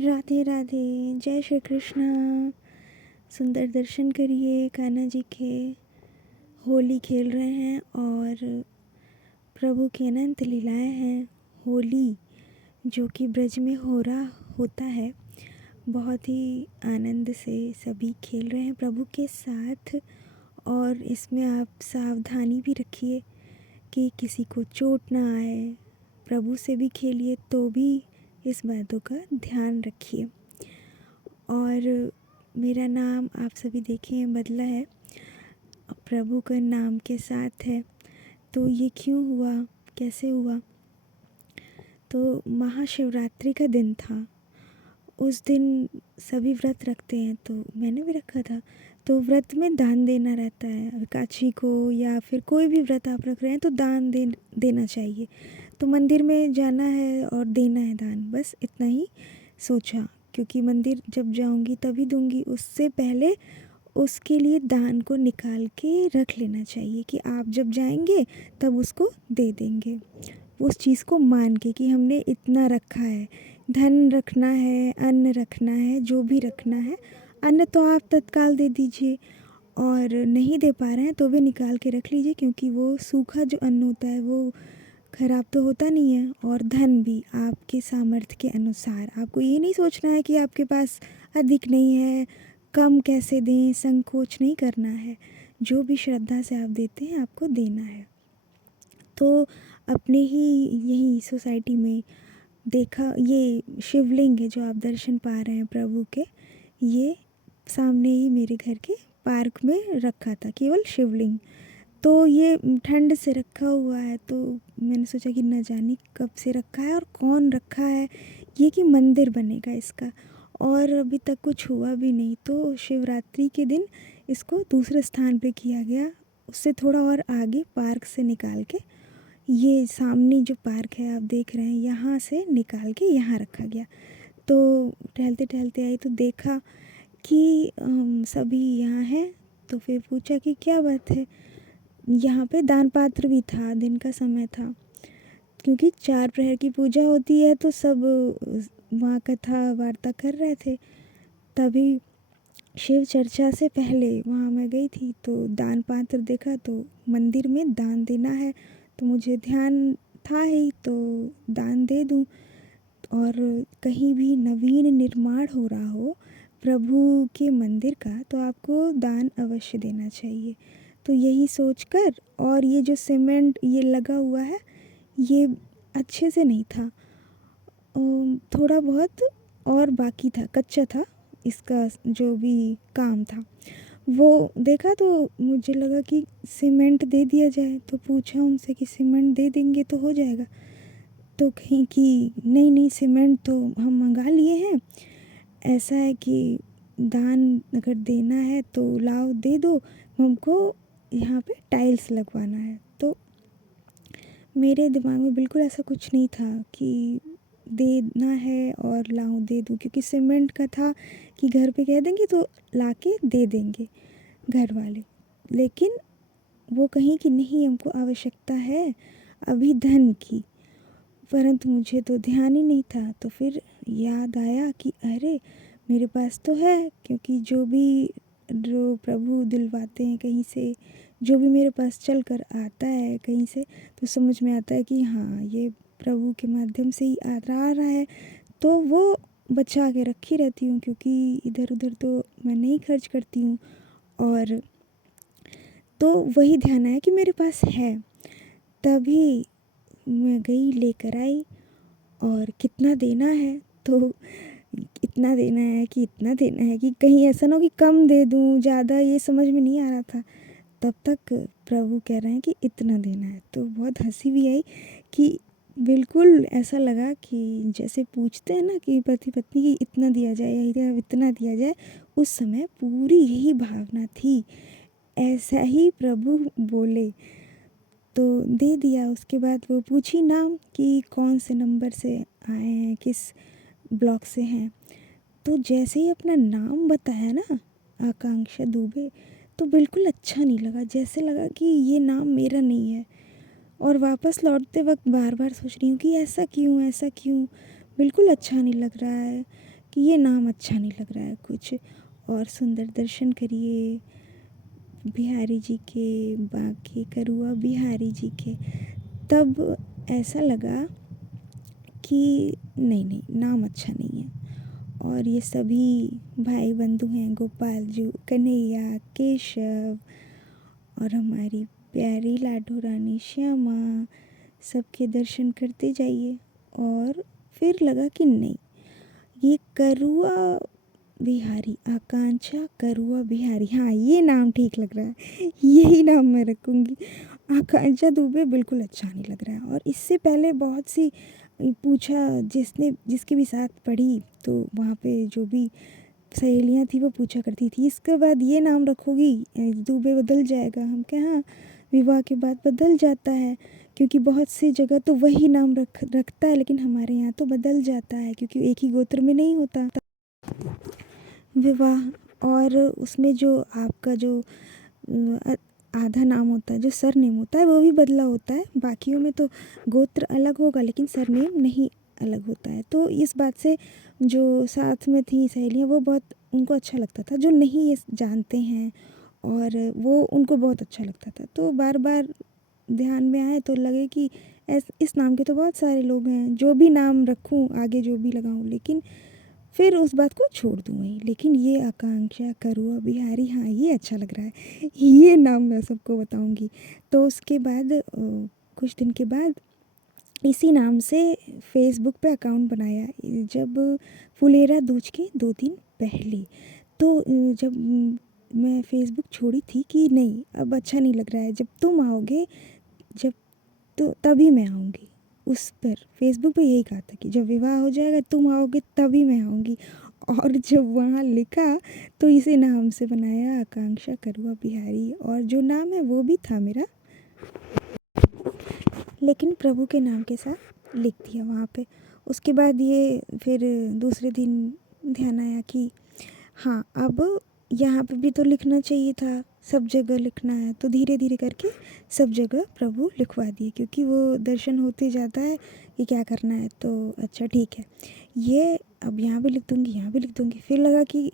राधे राधे। जय श्री कृष्ण। सुंदर दर्शन करिए कान्हा जी के। होली खेल रहे हैं और प्रभु की अनंत लीलाएं हैं। होली जो कि ब्रज में हो रहा होता है, बहुत ही आनंद से सभी खेल रहे हैं प्रभु के साथ। और इसमें आप सावधानी भी रखिए कि किसी को चोट ना आए। प्रभु से भी खेलिए तो भी इस बातों का ध्यान रखिए। और मेरा नाम आप सभी देखें बदला है, प्रभु का नाम के साथ है। तो ये क्यों हुआ, कैसे हुआ? तो महाशिवरात्रि का दिन था। उस दिन सभी व्रत रखते हैं, तो मैंने भी रखा था। तो व्रत में दान देना रहता है एकादशी को, या फिर कोई भी व्रत आप रख रहे हैं तो दान देना चाहिए। तो मंदिर में जाना है और देना है दान, बस इतना ही सोचा। क्योंकि मंदिर जब जाऊंगी तभी दूंगी, उससे पहले उसके लिए दान को निकाल के रख लेना चाहिए कि आप जब जाएंगे तब उसको दे देंगे। उस चीज़ को मान के कि हमने इतना रखा है, धन रखना है, अन्न रखना है, जो भी रखना है। अन्न तो आप तत्काल दे दीजिए, और नहीं दे पा रहे हैं तो भी निकाल के रख लीजिए, क्योंकि वो सूखा जो अन्न होता है वो खराब तो होता नहीं है। और धन भी आपके सामर्थ्य के अनुसार, आपको ये नहीं सोचना है कि आपके पास अधिक नहीं है, कम कैसे दें, संकोच नहीं करना है। जो भी श्रद्धा से आप देते हैं आपको देना है। तो अपने ही यही सोसाइटी में देखा, ये शिवलिंग है जो आप दर्शन पा रहे हैं प्रभु के, ये सामने ही मेरे घर के पार्क में रखा था, केवल शिवलिंग। तो ये ठंड से रखा हुआ है, तो मैंने सोचा कि न जाने कब से रखा है और कौन रखा है, ये कि मंदिर बनेगा इसका, और अभी तक कुछ हुआ भी नहीं। तो शिवरात्रि के दिन इसको दूसरे स्थान पे किया गया, उससे थोड़ा और आगे पार्क से निकाल के, ये सामने जो पार्क है आप देख रहे हैं, यहाँ से निकाल के यहाँ रखा गया। तो टहलते टहलते आई तो देखा कि सभी यहाँ हैं। तो फिर पूछा कि क्या बात है। यहाँ पे दान पात्र भी था, दिन का समय था, क्योंकि 4 प्रहर की पूजा होती है, तो सब वहाँ कथा वार्ता कर रहे थे। तभी शिव चर्चा से पहले वहाँ मैं गई थी, तो दान पात्र देखा, तो मंदिर में दान देना है, तो मुझे ध्यान था ही तो दान दे दूँ। और कहीं भी नवीन निर्माण हो रहा हो प्रभु के मंदिर का, तो आपको दान अवश्य देना चाहिए। तो यही सोचकर, और ये जो सीमेंट ये लगा हुआ है, ये अच्छे से नहीं था, थोड़ा बहुत और बाकी था, कच्चा था। इसका जो भी काम था वो देखा, तो मुझे लगा कि सीमेंट दे दिया जाए। तो पूछा उनसे कि सीमेंट दे देंगे तो हो जाएगा? तो कहीं कि नहीं नहीं, सीमेंट तो हम मंगा लिए हैं, ऐसा है कि दान अगर देना है तो लाओ दे दो, हमको यहाँ पे टाइल्स लगवाना है। तो मेरे दिमाग में बिल्कुल ऐसा कुछ नहीं था कि देना है और लाऊं दे दूं, क्योंकि सीमेंट का था कि घर पे कह देंगे तो लाके दे देंगे घर वाले। लेकिन वो कहीं कि नहीं, हमको आवश्यकता है अभी धन की। परंतु मुझे तो ध्यान ही नहीं था। तो फिर याद आया कि अरे मेरे पास तो है, क्योंकि जो प्रभु दिलवाते हैं कहीं से, जो भी मेरे पास चल कर आता है कहीं से, तो समझ में आता है कि हाँ ये प्रभु के माध्यम से ही आ रहा है। तो वो बचा के रखी रहती हूँ, क्योंकि इधर उधर तो मैं नहीं खर्च करती हूँ। और तो वही ध्यान आया कि मेरे पास है, तभी मैं गई लेकर आई। और कितना देना है, तो इतना देना है कि इतना देना है, कि कहीं ऐसा ना हो कि कम दे दूँ ज़्यादा, ये समझ में नहीं आ रहा था। तब तक प्रभु कह रहे हैं कि इतना देना है। तो बहुत हंसी भी आई कि बिल्कुल ऐसा लगा कि जैसे पूछते हैं ना कि पति पत्नी की इतना दिया जाए या इतना दिया जाए, उस समय पूरी यही भावना थी। ऐसा ही प्रभु बोले तो दे दिया। उसके बाद वो पूछी नाम कि कौन से नंबर से आए हैं, किस ब्लॉक से हैं। तो जैसे ही अपना नाम बताया ना, आकांक्षा दुबे, तो बिल्कुल अच्छा नहीं लगा, जैसे लगा कि ये नाम मेरा नहीं है। और वापस लौटते वक्त बार बार सोच रही हूँ कि ऐसा क्यों, ऐसा क्यों, बिल्कुल अच्छा नहीं लग रहा है। कि ये नाम अच्छा नहीं लग रहा है कुछ, और सुंदर दर्शन करिए बिहारी जी के, बांके करुआ बिहारी जी के। तब ऐसा लगा कि नहीं नहीं, नाम अच्छा नहीं है। और ये सभी भाई बंधु हैं, गोपाल जी, कन्हैया, केशव और हमारी प्यारी लाडो रानी श्यामा, सबके दर्शन करते जाइए। और फिर लगा कि नहीं, ये करुआ बिहारी, आकांक्षा करुआ बिहारी, हाँ ये नाम ठीक लग रहा है, यही नाम मैं रखूँगी। आकांक्षा दुबे बिल्कुल अच्छा नहीं लग रहा है। और इससे पहले बहुत सी पूछा, जिसके भी साथ पढ़ी, तो वहाँ पे जो भी सहेलियाँ थी वो पूछा करती थी, इसके बाद ये नाम रखोगी, दुबे बदल जाएगा। हम कहे हाँ, विवाह के बाद बदल जाता है, क्योंकि बहुत सी जगह तो वही नाम रखता है, लेकिन हमारे यहाँ तो बदल जाता है, क्योंकि एक ही गोत्र में नहीं होता विवाह। और उसमें जो आपका जो आधा नाम होता है, जो सरनेम होता है, वो भी बदला होता है। बाकियों में तो गोत्र अलग होगा, लेकिन सरनेम नहीं अलग होता है। तो इस बात से जो साथ में थी सहेलियाँ, वो बहुत, उनको अच्छा लगता था, जो नहीं ये जानते हैं, और वो उनको बहुत अच्छा लगता था। तो बार बार ध्यान में आए तो लगे कि इस नाम के तो बहुत सारे लोग हैं, जो भी नाम रखूं, आगे जो भी लगाऊं, लेकिन फिर उस बात को छोड़ दूँ वहीं। लेकिन ये आकांक्षा करुआ बिहारी, हाँ ये अच्छा लग रहा है, ये नाम मैं सबको बताऊंगी। तो उसके बाद कुछ दिन के बाद इसी नाम से फेसबुक पे अकाउंट बनाया, जब फुलेरा दूज के 2 दिन पहले। तो जब मैं फेसबुक छोड़ी थी कि नहीं अब अच्छा नहीं लग रहा है, जब तुम आओगे, जब तो तभी मैं आऊँगी। उस पर फेसबुक पे यही कहा था कि जब विवाह हो जाएगा तुम आओगे तभी मैं आऊँगी। और जब वहाँ लिखा तो इसे नाम से बनाया, आकांक्षा करुआ बिहारी। और जो नाम है वो भी था मेरा, लेकिन प्रभु के नाम के साथ लिख दिया वहाँ पे। उसके बाद ये फिर दूसरे दिन ध्यान आया कि हाँ, अब यहाँ पे भी तो लिखना चाहिए था, सब जगह लिखना है। तो धीरे धीरे करके सब जगह प्रभु लिखवा दिए, क्योंकि वो दर्शन होते जाता है कि क्या करना है। तो अच्छा ठीक है, ये अब यहाँ भी लिख दूँगी, यहाँ भी लिख दूँगी। फिर लगा कि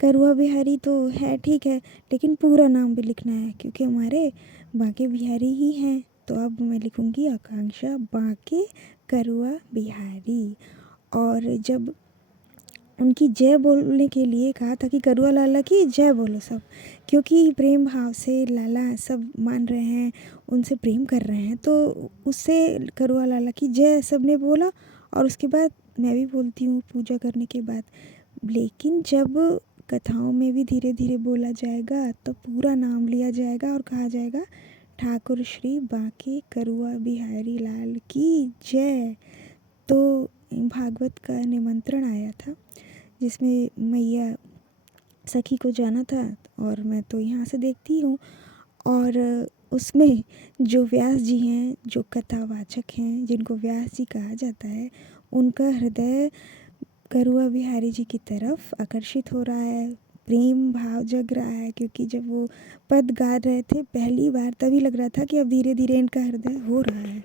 करुआ बिहारी तो है ठीक है, लेकिन पूरा नाम भी लिखना है, क्योंकि हमारे बांके बिहारी ही हैं। तो अब मैं लिखूँगी आकांक्षा बांके करुआ बिहारी। और जब उनकी जय बोलने के लिए कहा था कि करुआ लाला की जय बोलो सब, क्योंकि प्रेम भाव से लाला सब मान रहे हैं, उनसे प्रेम कर रहे हैं। तो उससे करुआ लाला की जय सब ने बोला, और उसके बाद मैं भी बोलती हूँ पूजा करने के बाद। लेकिन जब कथाओं में भी धीरे धीरे बोला जाएगा, तो पूरा नाम लिया जाएगा और कहा जाएगा ठाकुर श्री बांके करुआ बिहारी लाल की जय। तो भागवत का निमंत्रण आया था, जिसमें मैया सखी को जाना था, और मैं तो यहाँ से देखती हूँ। और उसमें जो व्यास जी हैं, जो कथावाचक हैं, जिनको व्यास जी कहा जाता है, उनका हृदय करुआ बिहारी जी की तरफ आकर्षित हो रहा है, प्रेम भाव जग रहा है। क्योंकि जब वो पद गा रहे थे पहली बार, तभी लग रहा था कि अब धीरे धीरे इनका हृदय हो रहा है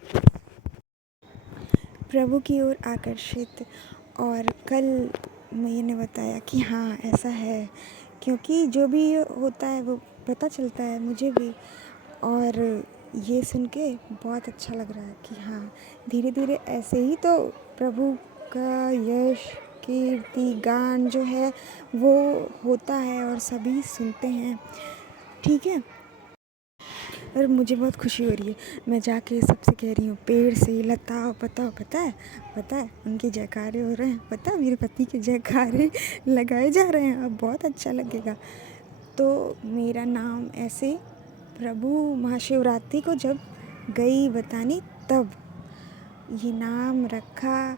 प्रभु की ओर आकर्षित। और कल मैया ने बताया कि हाँ ऐसा है, क्योंकि जो भी होता है वो पता चलता है मुझे भी। और ये सुन के बहुत अच्छा लग रहा है कि हाँ, धीरे धीरे ऐसे ही तो प्रभु का यश कीर्ति गान जो है वो होता है, और सभी सुनते हैं। ठीक है, और मुझे बहुत खुशी हो रही है। मैं जाके सबसे कह रही हूँ पेड़ से, लता पता है उनके जयकारे हो रहे हैं, पता है मेरे पति के जयकारे लगाए जा रहे हैं। अब बहुत अच्छा लगेगा। तो मेरा नाम ऐसे प्रभु महाशिवरात्रि को जब गई बताने, तब ये नाम रखा,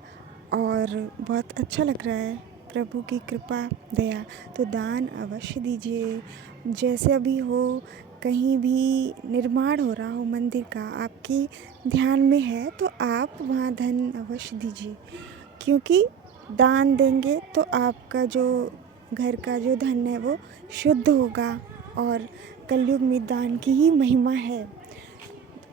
और बहुत अच्छा लग रहा है। प्रभु की कृपा दया, तो दान अवश्य दीजिए। जैसे अभी हो, कहीं भी निर्माण हो रहा हो मंदिर का, आपके ध्यान में है, तो आप वहाँ धन अवश्य दीजिए। क्योंकि दान देंगे तो आपका जो घर का जो धन है वो शुद्ध होगा, और कलयुग में दान की ही महिमा है।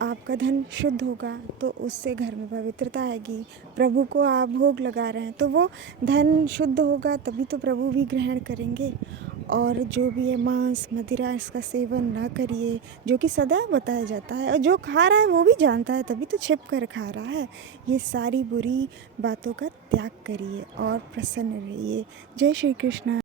आपका धन शुद्ध होगा तो उससे घर में पवित्रता आएगी। प्रभु को आप भोग लगा रहे हैं तो वो धन शुद्ध होगा तभी तो प्रभु भी ग्रहण करेंगे। और जो भी है मांस मदिरा इसका सेवन ना करिए, जो कि सदैव बताया जाता है, और जो खा रहा है वो भी जानता है तभी तो छिप कर खा रहा है। ये सारी बुरी बातों का त्याग करिए और प्रसन्न रहिए। जय श्री कृष्ण।